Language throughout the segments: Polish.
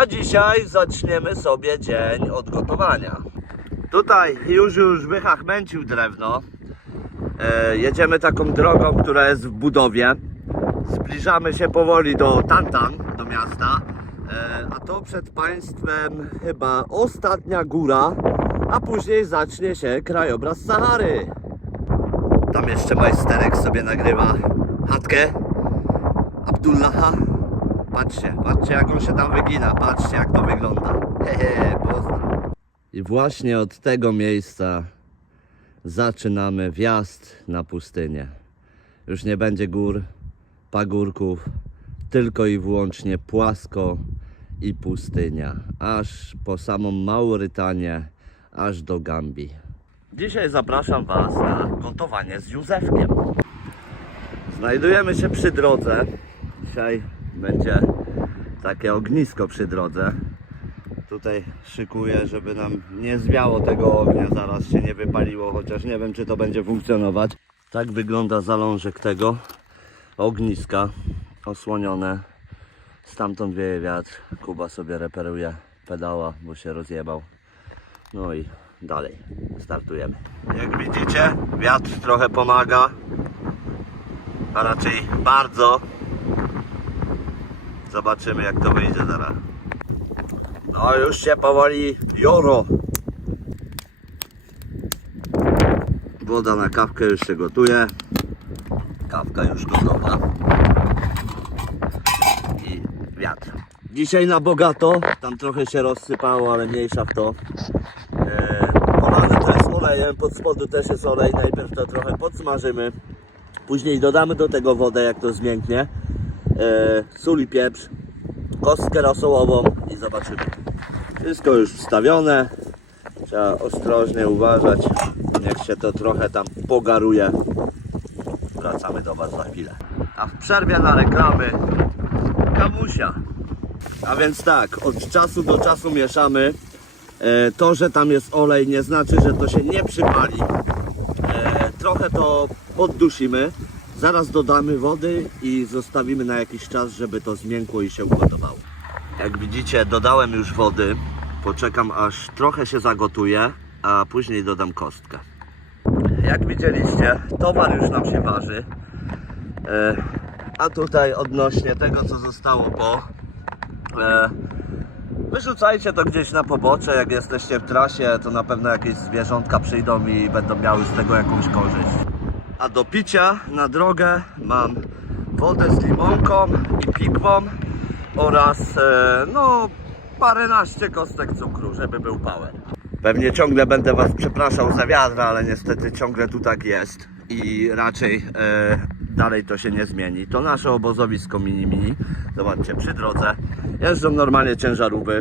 A dzisiaj zaczniemy sobie dzień od gotowania. Tutaj już już wychachmęcił drewno. E, jedziemy taką drogą, która jest w budowie. Zbliżamy się powoli do Tantan, do miasta. E, a to przed państwem chyba ostatnia góra, a później zacznie się krajobraz Sahary. Tam jeszcze majsterek sobie nagrywa chatkę Abdullaha. Patrzcie, patrzcie jak on się tam wygina, patrzcie jak to wygląda. Hehe, pozdro. I właśnie od tego miejsca zaczynamy wjazd na pustynię. Już nie będzie gór, pagórków, tylko i wyłącznie płasko i pustynia, aż po samą Maurytanię, aż do Gambii. Dzisiaj zapraszam Was na gotowanie z Józefkiem. Znajdujemy się przy drodze. Dzisiaj będzie takie ognisko przy drodze. Tutaj szykuję, żeby nam nie zwiało tego ognia, zaraz się nie wypaliło, chociaż nie wiem, czy to będzie funkcjonować. Tak wygląda zalążek tego ogniska, osłonione. Stamtąd wieje wiatr. Kuba sobie reperuje pedała, bo się rozjebał. No i dalej startujemy. Jak widzicie, wiatr trochę pomaga, a raczej bardzo. Zobaczymy jak to wyjdzie zaraz. No już się powoli joro. Woda na kawkę już się gotuje. Kawka już gotowa. I wiatr. Dzisiaj na bogato. Tam trochę się rozsypało, ale mniejsza w to. Eee, to jest olejem, pod spodu też jest olej. Najpierw to trochę podsmażymy. Później dodamy do tego wodę, jak to zmięknie. Eee, sól i pieprz. Kostkę rosołową i zobaczymy. Wszystko już wstawione. Trzeba ostrożnie uważać. Niech się to trochę tam pogaruje. Wracamy do Was za chwilę. A w przerwie na reklamy kamusia. A więc tak, od czasu do czasu mieszamy. E, To, że tam jest olej nie znaczy, że to się nie przypali. E, Trochę to poddusimy. Zaraz dodamy wody i zostawimy na jakiś czas, żeby to zmiękło i się ugotowało. Jak widzicie, dodałem już wody. Poczekam aż trochę się zagotuje, a później dodam kostkę. Jak widzieliście, towar już nam się waży. E, a tutaj odnośnie tego, co zostało po. E, wyrzucajcie to gdzieś na pobocze. Jak jesteście w trasie, to na pewno jakieś zwierzątka przyjdą i będą miały z tego jakąś korzyść. A do picia na drogę mam wodę z limonką i pikwą oraz e, no paręnaście kostek cukru, żeby był power. Pewnie ciągle będę Was przepraszał za wiadra, ale niestety ciągle tu tak jest i raczej e, dalej to się nie zmieni. To nasze obozowisko mini mini. Zobaczcie, przy drodze jeżdżą normalnie ciężarówki.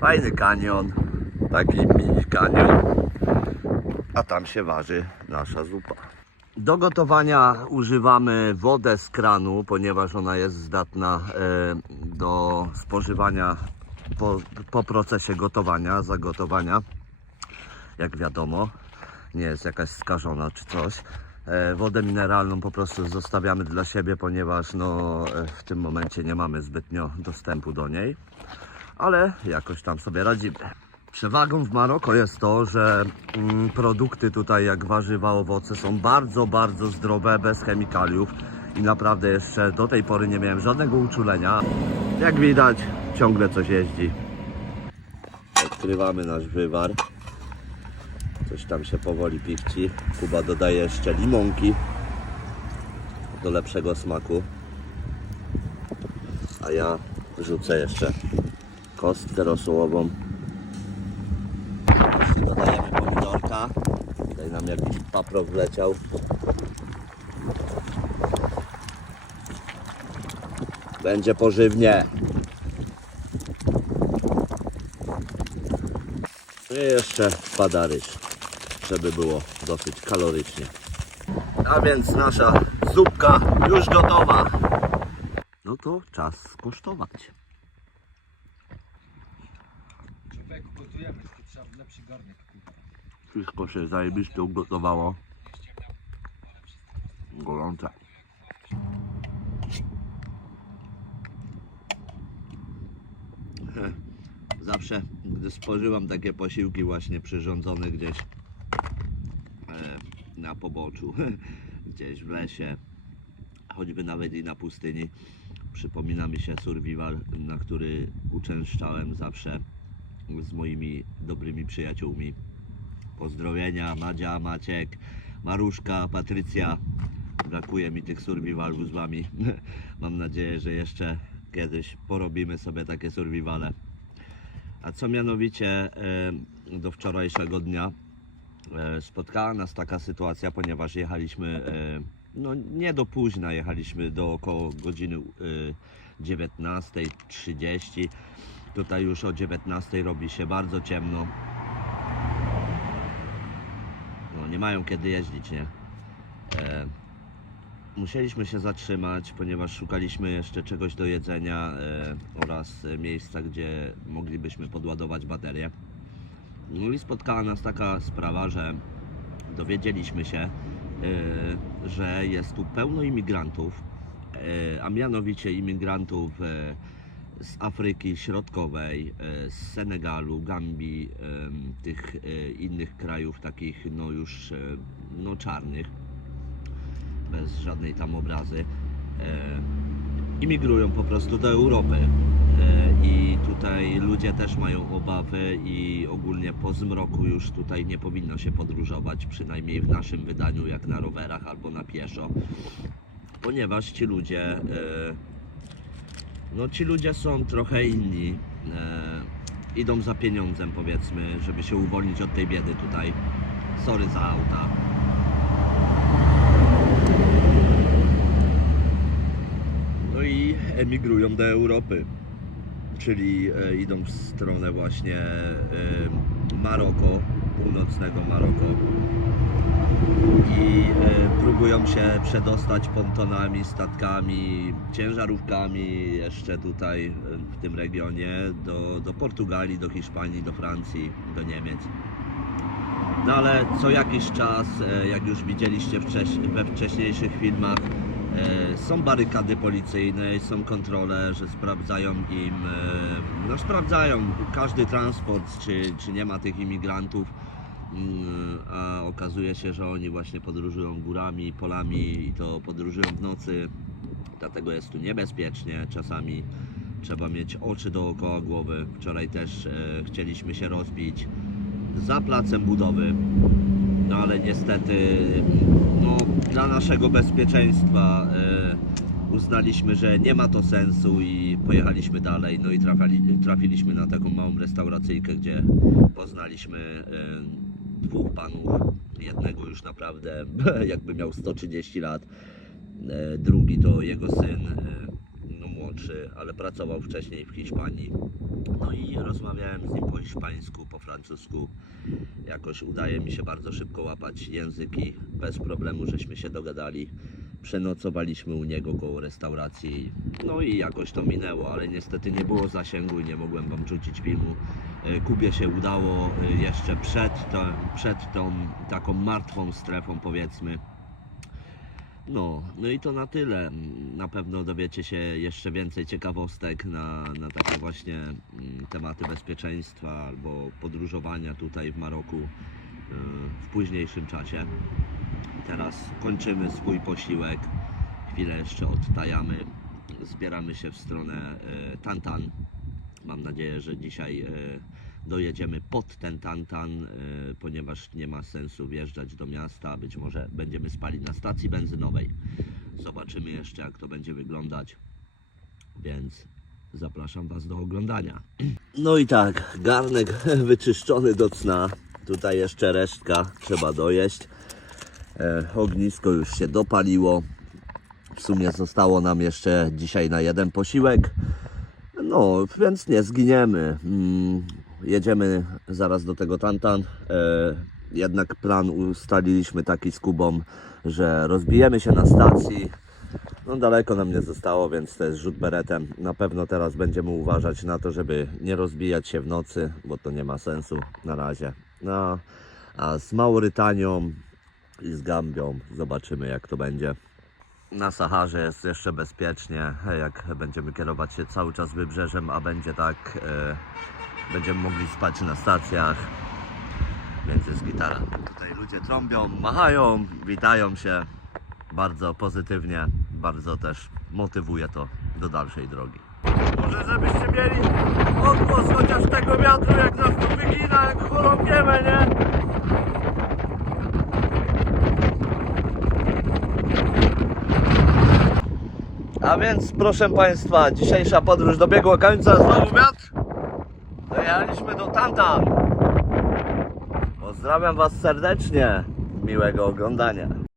Fajny kanion, taki mini kanion. A tam się waży nasza zupa. Do gotowania używamy wodę z kranu, ponieważ ona jest zdatna e, do spożywania po, po procesie gotowania, zagotowania. Jak wiadomo, nie jest jakaś skażona czy coś. E, Wodę mineralną po prostu zostawiamy dla siebie, ponieważ no, e, w tym momencie nie mamy zbytnio dostępu do niej, ale jakoś tam sobie radzimy. Przewagą w Maroko jest to, że mm, produkty tutaj jak warzywa, owoce są bardzo, bardzo zdrowe, bez chemikaliów i naprawdę jeszcze do tej pory nie miałem żadnego uczulenia. Jak widać, ciągle coś jeździ. Odkrywamy nasz wywar. Coś tam się powoli pichci. Kuba dodaje jeszcze limonki do lepszego smaku. A ja rzucę jeszcze kostkę rosołową. Jakiś paprok wleciał. Będzie pożywnie. I jeszcze wpada ryż, żeby było dosyć kalorycznie. A więc nasza zupka już gotowa. No to czas skosztować. Człowieku, gotujemy, tylko trzeba lepszy garnek kupić. Wszystko się zajebiście ugotowało. Gorące. zawsze, gdy spożywam takie posiłki właśnie przyrządzone gdzieś e, na poboczu, gdzieś w lesie, choćby nawet i na pustyni, przypomina mi się survival, na który uczęszczałem zawsze z moimi dobrymi przyjaciółmi. Pozdrowienia, Madzia, Maciek, Maruszka, Patrycja. Brakuje mi tych survivalów z Wami. Mam nadzieję, że jeszcze kiedyś porobimy sobie takie survivale. A co mianowicie e, do wczorajszego dnia e, spotkała nas taka sytuacja, ponieważ jechaliśmy e, no nie do późna, jechaliśmy do około godziny e, 19.30. Tutaj już o 19.00 robi się bardzo ciemno. No nie mają kiedy jeździć, nie? E, musieliśmy się zatrzymać, ponieważ szukaliśmy jeszcze czegoś do jedzenia e, oraz miejsca, gdzie moglibyśmy podładować baterię. No i spotkała nas taka sprawa, że dowiedzieliśmy się, e, że jest tu pełno imigrantów, e, a mianowicie imigrantów e, z Afryki Środkowej, e, z Senegalu, Gambii, em, tych e, innych krajów takich no już e, no czarnych, bez żadnej tam obrazy, e, imigrują po prostu do Europy. E, I tutaj ludzie też mają obawy i ogólnie po zmroku już tutaj nie powinno się podróżować, przynajmniej w naszym wydaniu, jak na rowerach albo na pieszo, ponieważ ci ludzie e, no ci ludzie są trochę inni. E, idą za pieniądzem powiedzmy, żeby się uwolnić od tej biedy tutaj. Sorry za auta. No i emigrują do Europy. Czyli e, idą w stronę właśnie e, Maroko, północnego Maroko i e, próbują się przedostać pontonami, statkami, ciężarówkami jeszcze tutaj e, w tym regionie do, do Portugalii, do Hiszpanii, do Francji, do Niemiec. No ale co jakiś czas, e, jak już widzieliście we wcześniejszych filmach, są barykady policyjne, są kontrole, że sprawdzają im, no sprawdzają każdy transport, czy, czy nie ma tych imigrantów. Mm, a okazuje się, że oni właśnie podróżują górami, polami i to podróżują w nocy, dlatego jest tu niebezpiecznie. Czasami trzeba mieć oczy dookoła głowy. Wczoraj też e, chcieliśmy się rozbić za placem budowy, no ale niestety no, dla naszego bezpieczeństwa e, uznaliśmy, że nie ma to sensu i pojechaliśmy dalej. No i trafili, trafiliśmy na taką małą restauracyjkę, gdzie poznaliśmy e, dwóch panów. Jednego już naprawdę jakby miał 130 lat, e, drugi to jego syn, e, no młodszy, ale pracował wcześniej w Hiszpanii. No i rozmawiałem z nim po hiszpańsku, po francusku. Jakoś udaje mi się bardzo szybko łapać języki. Bez problemu żeśmy się dogadali. Przenocowaliśmy u niego koło restauracji. No i jakoś to minęło, ale niestety nie było zasięgu i nie mogłem wam rzucić filmu. E, Kubie się udało e, jeszcze przed, to, przed tą taką martwą strefą powiedzmy. No, no i to na tyle. Na pewno dowiecie się jeszcze więcej ciekawostek na, na takie właśnie mm, tematy bezpieczeństwa albo podróżowania tutaj w Maroku w późniejszym czasie. Teraz kończymy swój posiłek. Chwilę jeszcze odtajamy. Zbieramy się w stronę y, Tantan. Mam nadzieję, że dzisiaj y, dojedziemy pod ten Tantan, y, ponieważ nie ma sensu wjeżdżać do miasta. Być może będziemy spali na stacji benzynowej. Zobaczymy jeszcze, jak to będzie wyglądać. Więc zapraszam Was do oglądania. No i tak, garnek wyczyszczony do cna. Tutaj jeszcze resztka trzeba dojeść. E, ognisko już się dopaliło. W sumie zostało nam jeszcze dzisiaj na jeden posiłek. No, więc nie zginiemy. Mm, jedziemy zaraz do tego Tantan. E, jednak plan ustaliliśmy taki z Kubą, że rozbijemy się na stacji. No daleko nam nie zostało, więc to jest rzut beretem. Na pewno teraz będziemy uważać na to, żeby nie rozbijać się w nocy, bo to nie ma sensu na razie. No, a z Maurytanią i z Gambią zobaczymy jak to będzie. Na Saharze jest jeszcze bezpiecznie, jak będziemy kierować się cały czas wybrzeżem, a będzie tak e, będziemy mogli spać na stacjach, więc jest gitara. Tutaj ludzie trąbią, machają, witają się bardzo pozytywnie, bardzo też motywuje to do dalszej drogi. Może żebyście mieli odgłos chociaż tego wiatru, jak nas tu wygina, jak chorągiemy, nie? A więc proszę Państwa, dzisiejsza podróż dobiegła końca, znowu wiatr. Dojechaliśmy do Tantan. Pozdrawiam Was serdecznie, miłego oglądania.